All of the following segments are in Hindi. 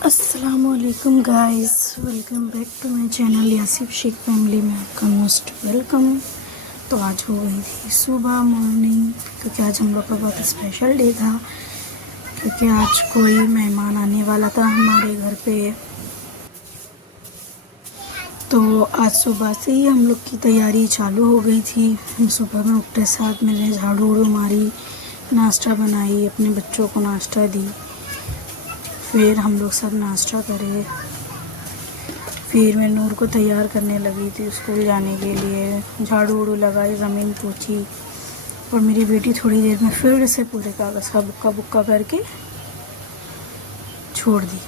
अस्सलामुअलैकुम guys, welcome back to my channel Yasif Shaikh family में आपका मोस्ट वेलकम। तो आज हो गई थी सुबह मॉर्निंग, क्योंकि आज हम लोग का बहुत स्पेशल डे था, क्योंकि आज कोई मेहमान आने वाला था हमारे घर पे। तो आज सुबह से ही हम लोग की तैयारी चालू हो गई थी। हम सुबह में उठते साथ मैंने झाड़ू वाड़ू मारी, नाश्ता बनाई, अपने बच्चों को नाश्ता दी, फिर हम लोग सब नाश्ता करे। फिर मैं नूर को तैयार करने लगी थी स्कूल जाने के लिए, झाड़ू वाड़ू लगाई, ज़मीन पोंछी, और मेरी बेटी थोड़ी देर में फिर से पूरे कागज़ का बुक्का बुक्का करके छोड़ दी।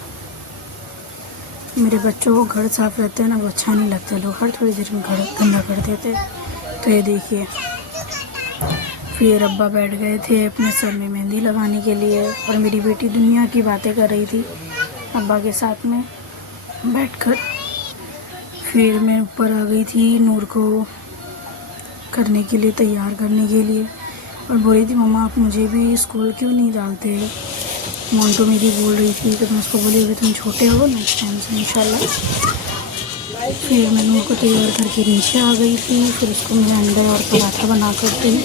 मेरे बच्चों को घर साफ रहते हैं ना, वो अच्छा नहीं लगता, लोग हर थोड़ी देर में घर गंदा कर देते। तो ये देखिए, फिर अब्बा बैठ गए थे अपने सर में मेहंदी लगाने के लिए, और मेरी बेटी दुनिया की बातें कर रही थी अब्बा के साथ में बैठकर। फिर मैं ऊपर आ गई थी नूर को करने के लिए, तैयार करने के लिए, और बोल रही थी मम्मा आप मुझे भी स्कूल क्यों नहीं डालते। मोन्टू मेरी बोल रही थी, तो मैं उसको बोली अभी तुम छोटे हो, नेक्स्ट टाइम से इंशाल्लाह। फिर मैं नूर को तैयार करके नीचे आ गई थी। फिर उसको मैंने अंडा और पराठा बना कर दी।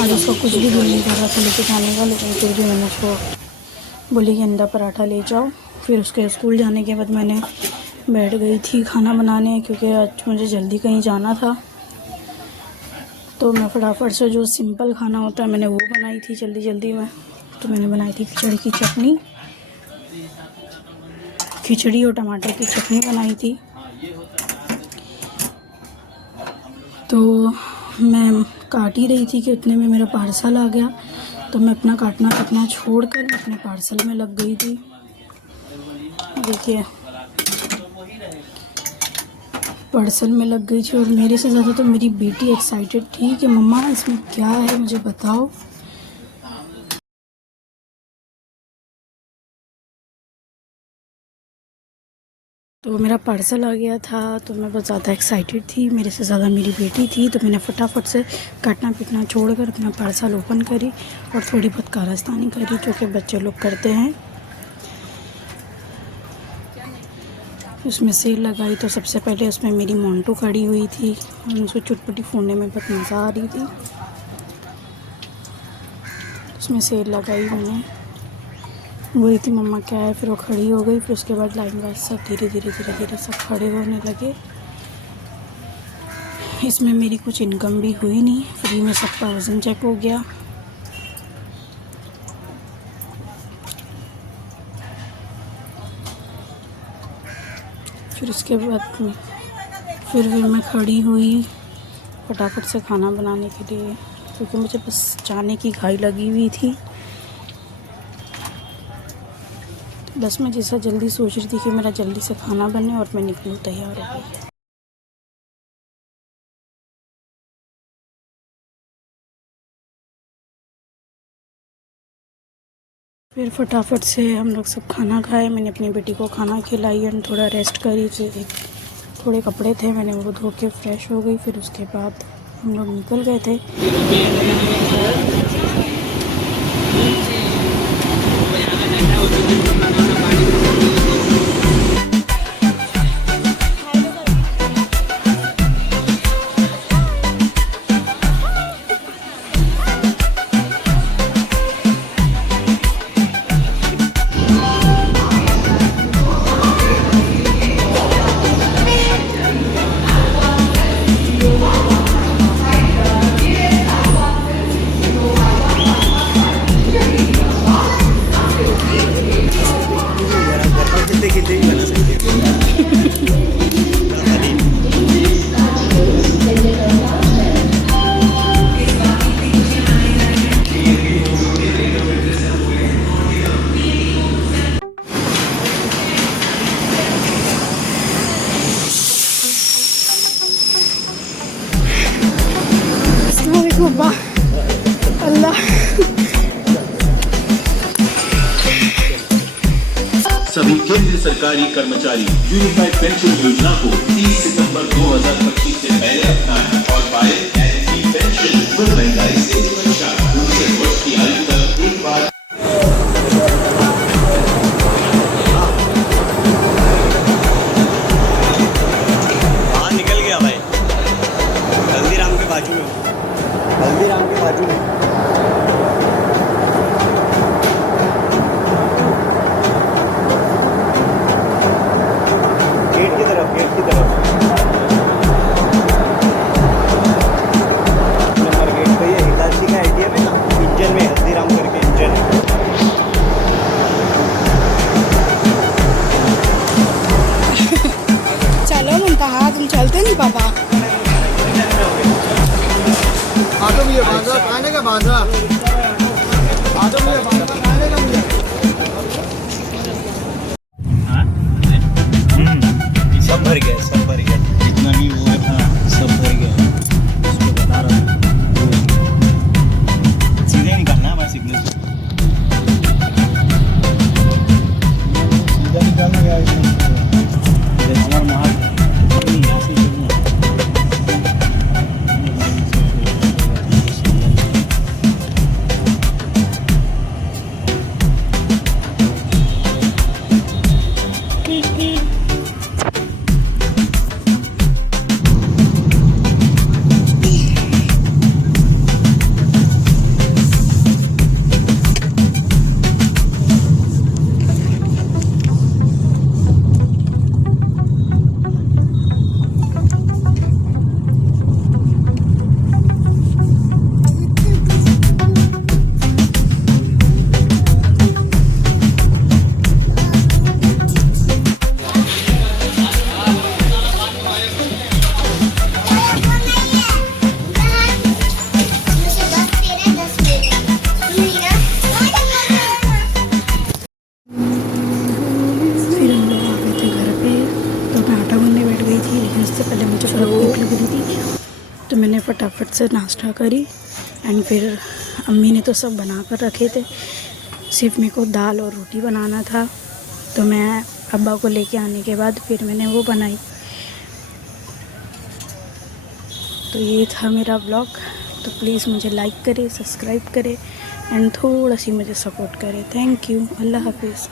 आज उसको कुछ भी दिल नहीं कर रहा था लेके जाने का, लेकिन फिर भी मैंने उसको बोली कि अंडा पराठा ले जाओ। फिर उसके स्कूल जाने के बाद मैंने बैठ गई थी खाना बनाने, क्योंकि आज मुझे जल्दी कहीं जाना था। तो मैं फटाफट से जो सिंपल खाना होता है मैंने वो बनाई थी जल्दी जल्दी में। तो मैंने बनाई थी खिचड़ी की चटनी, खिचड़ी और टमाटर की चटनी बनाई थी। तो मैं काट ही रही थी कि उतने में मेरा पार्सल आ गया। तो मैं अपना काटना कटना छोड़कर मैं अपने पार्सल में लग गई थी। देखिए, पार्सल में लग गई थी, और मेरे से ज़्यादा तो मेरी बेटी एक्साइटेड थी कि मम्मा इसमें क्या है मुझे बताओ। तो मेरा पार्सल आ गया था, तो मैं बहुत ज़्यादा एक्साइटेड थी, मेरे से ज़्यादा मेरी बेटी थी। तो मैंने फटाफट से काटना पीटना छोड़कर अपना पार्सल ओपन करी और थोड़ी बहुत कारस्तानी करी, जो कि बच्चे लोग करते हैं। उसमें सेल लगाई, तो सबसे पहले उसमें मेरी मोन्टू खड़ी हुई थी, और उसको चुटपुटी फोड़ने में बहुत मज़ा आ रही थी। उसमें सेल लगाई मैंने, बोली थी मम्मा क्या है, फिर वो खड़ी हो गई। फिर उसके बाद लाइन वाइज सब धीरे धीरे सब खड़े होने लगे। इसमें मेरी कुछ इनकम भी हुई नहीं, फ्री में सबका वज़न चेक हो गया। फिर उसके बाद फिर मैं खड़ी हुई फटाफट से खाना बनाने के लिए, क्योंकि मुझे बस जाने की घाई लगी हुई थी। बस मैं जैसा जल्दी सोच रही थी कि मेरा जल्दी से खाना बने और मैं निकलूँ, तैयार हो गई। फिर फटाफट से हम लोग सब खाना खाए। मैंने अपनी बेटी को खाना खिलाई और थोड़ा रेस्ट करी। थोड़े कपड़े थे मैंने वो धो के फ्रेश हो गई। फिर उसके बाद हम लोग निकल गए थे। अल्लाह, सभी केंद्रीय सरकारी कर्मचारी यूनिफाइड पेंशन योजना को 30 सितंबर 2025 से पहले अपनाएं और पाए एनपी पेंशन महंगाई से सुरक्षा। 19 वर्ष की आयु तक एक बार हाँ तुम चलते नहीं पापा। आटो भी है बांधा खाने का बांधा आटो भी है बांधा खाने का भी सब भर गया जितना भी वो था सब भर गया। उसको बता रहा हूँ सीधे निकालना है हमारे सिग्नल से। सीधा निकालना यार हमारा महाल नहीं यहाँ से चलना। फिर हम लोग आ गए थे घर पे, तो मैं आटा गूंदने बैठ गई थी, लेकिन उससे पहले मुझे थोड़ा भूख लग रही थी, तो मैंने फटाफट से नाश्ता करी। एंड फिर अम्मी ने तो सब बना कर रखे थे, सिर्फ मेरे को दाल और रोटी बनाना था, तो मैं अब्बा को लेके आने के बाद फिर मैंने वो बनाई। तो ये था मेरा व्लॉग। तो प्लीज़ मुझे लाइक करें, सब्सक्राइब करें एंड थोड़ा सी मुझे सपोर्ट करें। Thank you. अल्लाह हाफिज़।